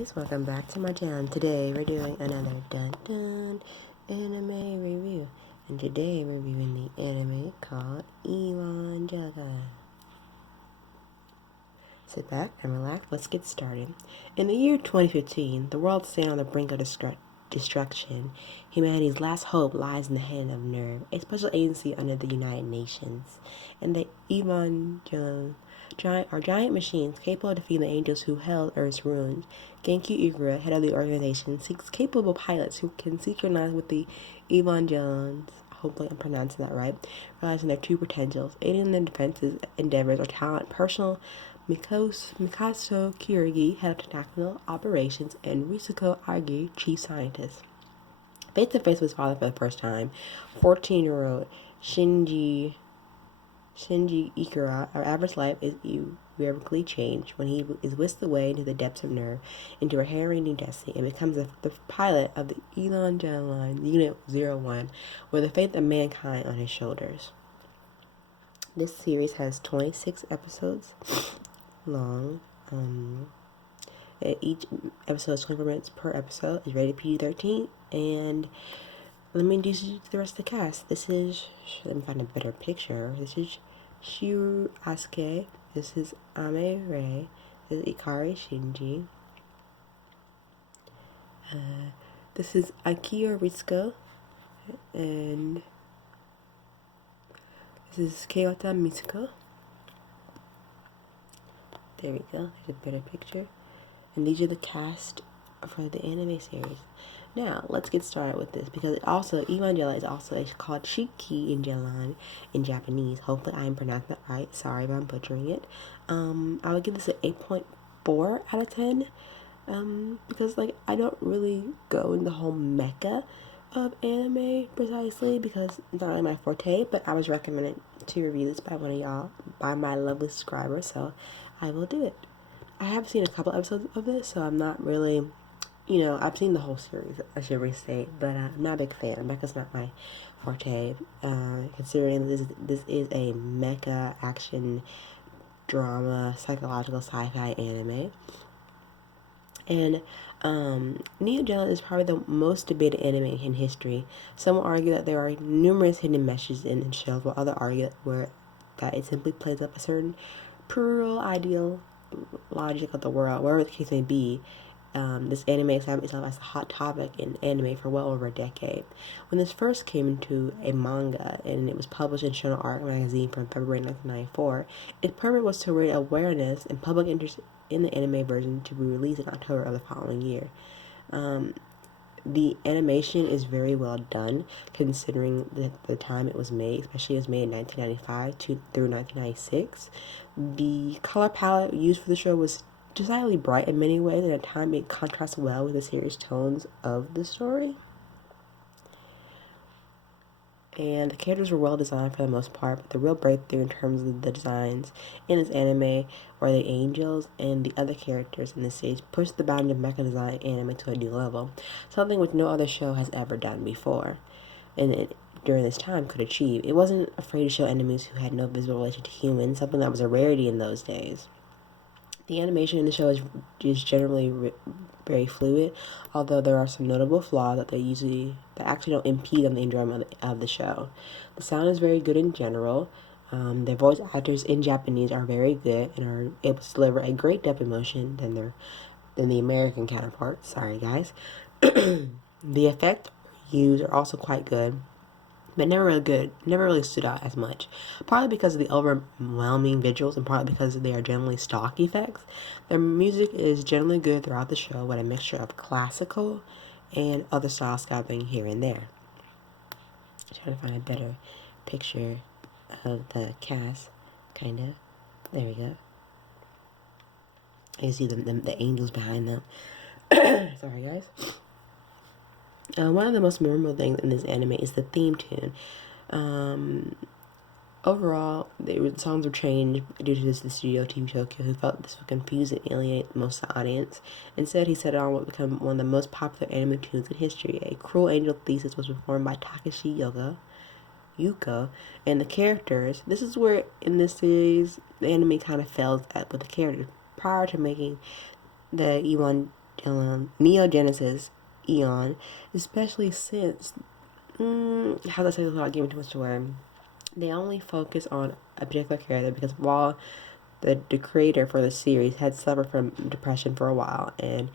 guys, welcome back to my channel. Today we're doing another dun dun anime review, and today we're reviewing the anime called Evangelion. Sit back and relax, let's get started. In the year 2015, the world stands on the brink of destruction. Humanity's last hope lies in the hand of NERV, a special agency under the United Nations, and the Evangelion are giant machines capable of defeating the angels who held Earth's ruins. Genki Igura, head of the organization, seeks capable pilots who can synchronize with the Evangelions. Hopefully I'm pronouncing that right. Realizing their true potentials, aiding their defenses endeavors or talent. Personal Mikaso Kirigi, head of technical operations, and Risuko Agi, chief scientist. Face to face with his father for the first time, 14-year-old Shinji Ikura, our average life is irrevocably changed when he is whisked away into the depths of NERV, into a harrowing new destiny, and becomes the pilot of the Evangelion Unit 01, with the fate of mankind on his shoulders. This series has 26 episodes long. Each episode is 24 minutes per episode. It's rated PG-13, and let me introduce you to the rest of the cast. Let me find a better picture. This is Shiru Asuke. This is Ame Rei. This is Ikari Shinji. This is Akio Ritsuko. And this is Keiota Mitsuko. There we go. There's a better picture. And these are the cast for the anime series. Now, let's get started with this, because Evangelion is also called Shiki Evangelion in Japanese. Hopefully I am pronouncing that right. Sorry if I'm butchering it. I would give this an 8.4 out of 10. Because I don't really go in the whole mecha of anime precisely, because it's not really my forte, but I was recommended to review this by one of y'all, by my lovely subscriber, so I will do it. I have seen a couple episodes of this, so I'm not really, I've seen the whole series, I should restate, but I'm not a big fan. Mecha's not my forte, considering this is a mecha action drama, psychological sci-fi anime. And Neo Evangelion is probably the most debated anime in history. Some will argue that there are numerous hidden messages in the show, while others argue that it simply plays up a certain plural ideal logic of the world. Wherever the case may be, this anime established itself as a hot topic in anime for well over a decade. When this first came into a manga and it was published in Shonen Art magazine from February 1994, its purpose was to raise awareness and public interest in the anime version to be released in October of the following year. The animation is very well done, considering the time it was made, especially it was made in 1995 through 1996. The color palette used for the show was decidedly bright in many ways, and at times it contrasts well with the serious tones of the story. And the characters were well designed for the most part, but the real breakthrough in terms of the designs in this anime were the angels and the other characters in the series pushed the boundary of mecha design anime to a new level, something which no other show has ever done before, and during this time could achieve. It wasn't afraid to show enemies who had no visible relation to humans, something that was a rarity in those days. The animation in the show is generally very fluid, although there are some notable flaws that actually don't impede on the enjoyment of the show. The sound is very good in general. The voice actors in Japanese are very good and are able to deliver a great depth of emotion than the American counterparts. Sorry, guys. The effects used are also quite good, but never really stood out as much. Partly because of the overwhelming visuals, and partly because they are generally stock effects. The music is generally good throughout the show, with a mixture of classical and other styles scattered here and there. I'm trying to find a better picture of the cast, kind of. There we go. You see the angels behind them. Sorry, guys. One of the most memorable things in this anime is the theme tune. Overall, the songs were changed due to the studio Team Tokyo, who felt this would confuse and alienate most of the audience. Instead, he set it on what would become one of the most popular anime tunes in history. A Cruel Angel Thesis was performed by Takashi Yuko, and the characters. This is where, in this series, the anime kind of fails with the characters. Prior to making the Genesis Eon, especially since, how do I say this without giving too much away? They only focus on a particular character because while the creator for the series had suffered from depression for a while, and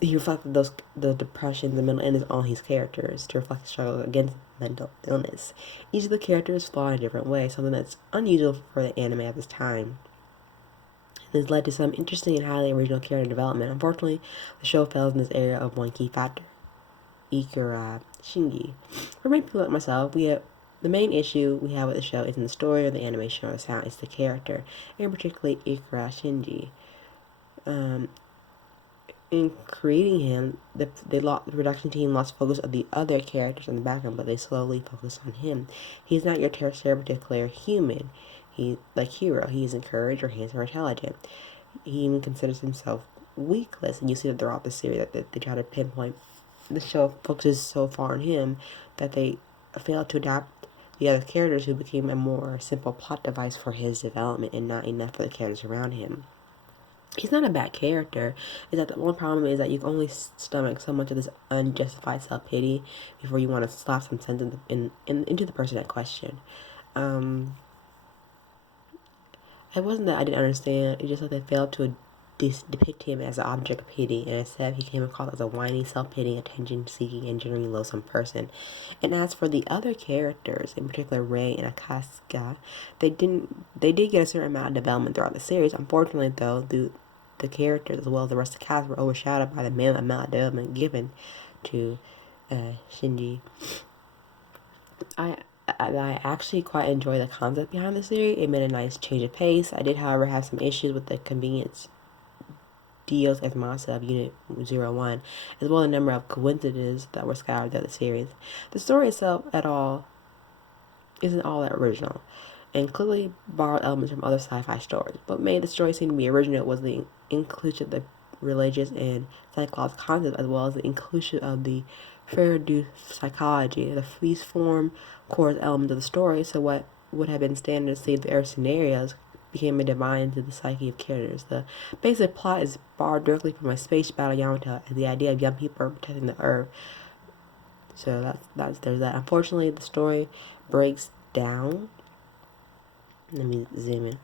he reflected the depression, the mental illness on his characters to reflect the struggle against mental illness. Each of the characters flawed in a different way, something that's unusual for the anime at this time. This led to some interesting and highly original character development. Unfortunately, the show fails in this area of one key factor: Ikura Shinji. For many people like myself, the main issue we have with the show isn't the story or the animation or the sound, it's the character, and particularly Ikura Shinji. In creating him, the production team lost focus of the other characters in the background, but they slowly focus on him. He's not your stereotypical human. He, like Hero, he isn't courage or handsome or intelligent. He even considers himself weakless, and you see that throughout the series that they try to pinpoint. The show focuses so far on him that they fail to adapt the other characters, who became a more simple plot device for his development and not enough for the characters around him. He's not a bad character. Is that the one problem is that you can only stomach so much of this unjustified self-pity before you want to slap some sense into the person at question. It wasn't that I didn't understand. It's just that they failed to depict him as an object of pity, and instead he came across as a whiny, self-pitying, attention-seeking, and generally loathsome person. And as for the other characters, in particular Rei and Akaska, they did get a certain amount of development throughout the series. Unfortunately, though, the characters as well as the rest of the cast were overshadowed by the amount of development given to Shinji. I actually quite enjoy the concept behind the series. It made a nice change of pace. I did, however, have some issues with the convenience deals as Masa of Unit 01, as well as a number of coincidences that were scattered throughout the series. The story itself isn't all that original, and clearly borrowed elements from other sci-fi stories. What made the story seem to be original was the inclusion of the religious and psychological concepts, as well as the inclusion of the Faraday psychology. These form core elements of the story, so what would have been standard save-the-earth scenarios became a divine into the psyche of characters. The basic plot is borrowed directly from a space battle Yamato and the idea of young people protecting the Earth. So there's that. Unfortunately, the story breaks down. Let me zoom in.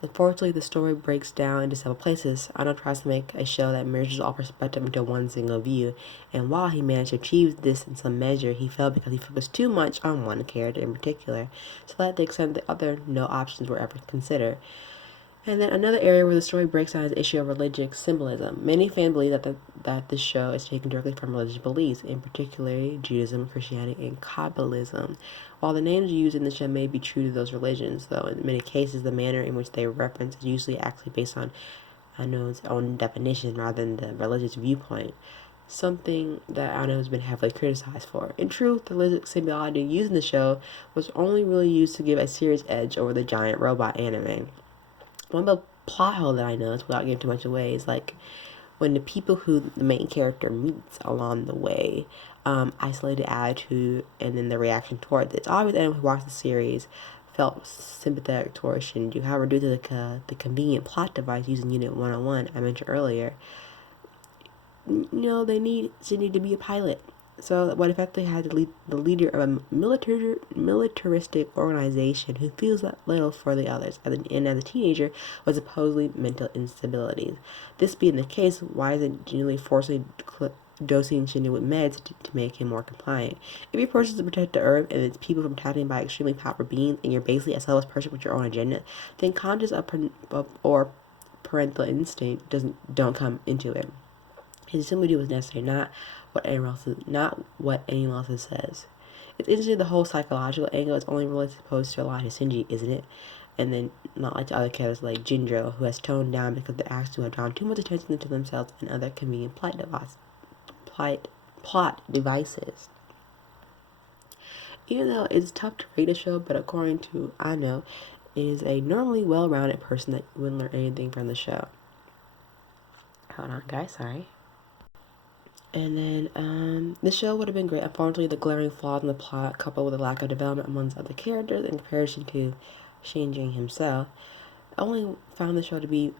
Unfortunately, the story breaks down into several places. Anno tries to make a show that merges all perspective into one single view, and while he managed to achieve this in some measure, he failed because he focused too much on one character in particular, so that the extent the other no options were ever considered. And then another area where the story breaks down is the issue of religious symbolism. Many fans believe that this show is taken directly from religious beliefs, in particular Judaism, Christianity, and Kabbalism. While the names used in the show may be true to those religions, though in many cases the manner in which they reference is usually actually based on Anno's own definition rather than the religious viewpoint, something that Anno has been heavily criticized for. In truth, the religious symbology used in the show was only really used to give a serious edge over the giant robot anime. One of the plot hole that I noticed, without giving too much away, is like when the people who the main character meets along the way, isolated attitude, and then the reaction towards it. It's always anyone who watched the series felt sympathetic towards Shinju. However, due to the convenient plot device using Unit 101 I mentioned earlier, they need Shinji to be a pilot. So what effectively had the leader of a militaristic organization who feels that little for the others, and as a teenager was supposedly mental instabilities. This being the case, why isn't genuinely forcibly dosing Shinji with meds to make him more compliant? If your purpose is to protect the Earth and its people from tapping by extremely powerful beings, and you're basically a selfless person with your own agenda, then conscious or parental instinct don't come into it. His simply do was necessary, not what anyone else says. It's interesting the whole psychological angle is only really supposed to align to Shinji, isn't it? And then not like to other characters like Jinro, who has toned down because the actors have drawn too much attention to themselves and other convenient plot devices. Even though it's tough to rate a show, but according to Anno, it is a normally well-rounded person that wouldn't learn anything from the show. Hold on, guys, sorry. And then the show would have been great. Unfortunately, the glaring flaws in the plot, coupled with a lack of development amongst other characters in comparison to Shinji himself, I only found the show to be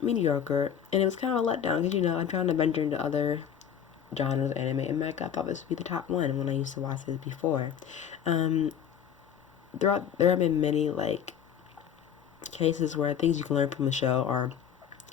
mediocre, and it was kind of a letdown because I'm trying to venture into other genres of anime, and I thought this would be the top one when I used to watch this before. There have been many cases where things you can learn from the show are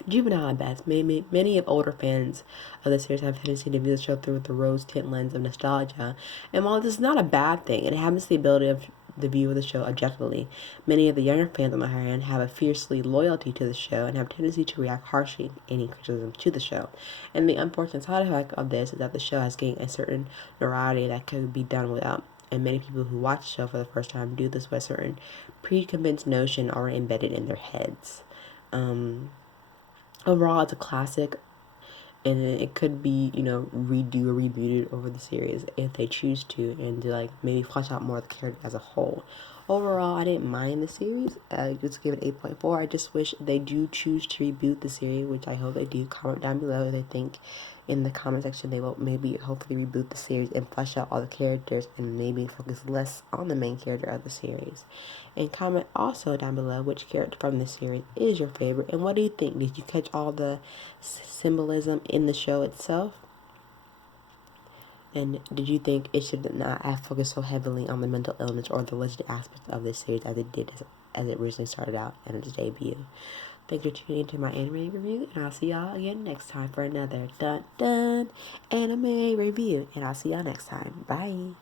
juvenile at best. Many of older fans of the series have a tendency to view the show through the rose-tinted lens of nostalgia. And while this is not a bad thing, it happens the ability of the view of the show objectively. Many of the younger fans, on the other hand, have a fiercely loyalty to the show and have a tendency to react harshly to any criticism to the show. And the unfortunate side effect of this is that the show has gained a certain notoriety that could be done without. And many people who watch the show for the first time do this with a certain preconceived notion already embedded in their heads. Overall, it's a classic, and it could be, redo or rebooted over the series if they choose to, and to maybe flesh out more of the character as a whole. Overall, I didn't mind the series. Just give it 8.4. I just wish they do choose to reboot the series, which I hope they do. Comment down below if they think in the comment section they will maybe hopefully reboot the series and flesh out all the characters and maybe focus less on the main character of the series. And comment also down below which character from the series is your favorite, and what do you think? Did you catch all the symbolism in the show itself? And did you think it should not have focused so heavily on the mental illness or the legit aspects of this series as it did as it originally started out in its debut? Thanks for tuning into my anime review, and I'll see y'all again next time for another dun dun anime review. And I'll see y'all next time. Bye.